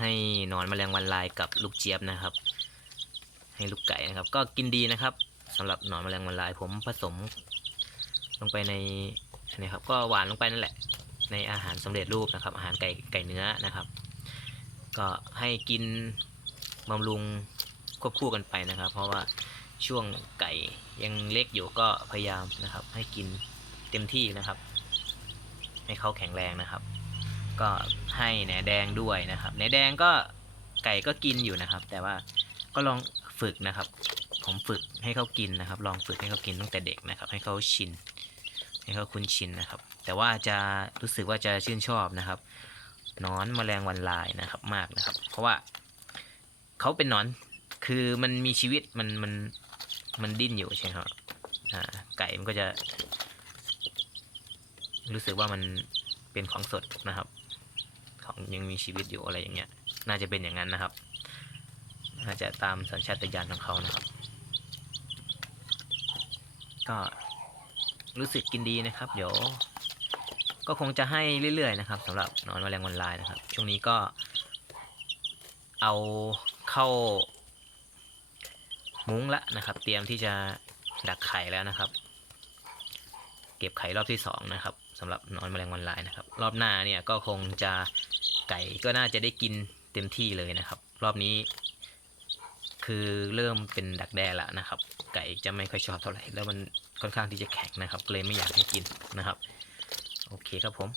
ให้หนอนแมลงวันลายกับลูกเจี๊ยบนะครับ ให้ลูกไก่นะครับ ก็กินดีนะครับสำหรับหนอนแมลงวันลาย ผมผสม ลงไปในนี่ครับ ก็หวานลงไปนั่นแหละ ในอาหารสำเร็จรูปนะครับ อาหารไก่ไก่เนื้อนะครับ ก็ให้กินบำรุงควบคู่กันไปนะครับ เพราะว่าช่วงไก่ยังเล็กอยู่ก็พยายามนะครับ ให้กินเต็มที่นะครับ ให้เขาแข็งแรงนะครับ ก็ให้แหนแดงด้วยนะครับแหนแดงก็ไก่ก็กินอยู่นะครับ แต่ว่าก็ลองฝึกนะครับ ผมฝึกให้เขากินนะครับ ลองฝึกให้เขากินตั้งแต่เด็กนะครับ ให้เขาชิน ให้เขาคุ้นชินนะครับ แต่ว่าจะรู้สึกว่าจะชื่นชอบนะครับนอนแมลงวันลายนะครับมากนะครับ เพราะว่าเขาเป็นนอนคือมันมีชีวิตมันมันมันดิ้นอยู่ใช่ไหมครับไก่มันก็จะ รู้สึกว่ามัน เป็นของสดนะครับ ของยังมีชีวิตอยู่อะไรอย่างเงี้ย น่าจะเป็นอย่างนั้นนะครับ น่าจะตามสัญชาตญาณของเขานะครับ ก็รู้สึกกินดีนะครับ เดี๋ยว ก็คงจะให้เรื่อยๆนะครับสำหรับนอนแมลงวันลายนะครับ ช่วงนี้ก็ เอาเข้ามุ้งละนะครับ เตรียมที่จะดักไข่แล้วนะครับ เก็บไข่รอบที่สองนะครับ สำหรับนอนแมลงวันลายนะครับ รอบหน้าเนี่ยก็คงจะไก่ก็น่าจะได้กินเต็มที่เลยนะครับ รอบนี้ คือเริ่มเป็นดักแด้ละนะครับ ไก่จะไม่ค่อยชอบเท่าไหร่แล้วมันค่อนข้างที่จะแข็งนะครับเลยไม่อยากให้กินนะครับ โอเคครับผม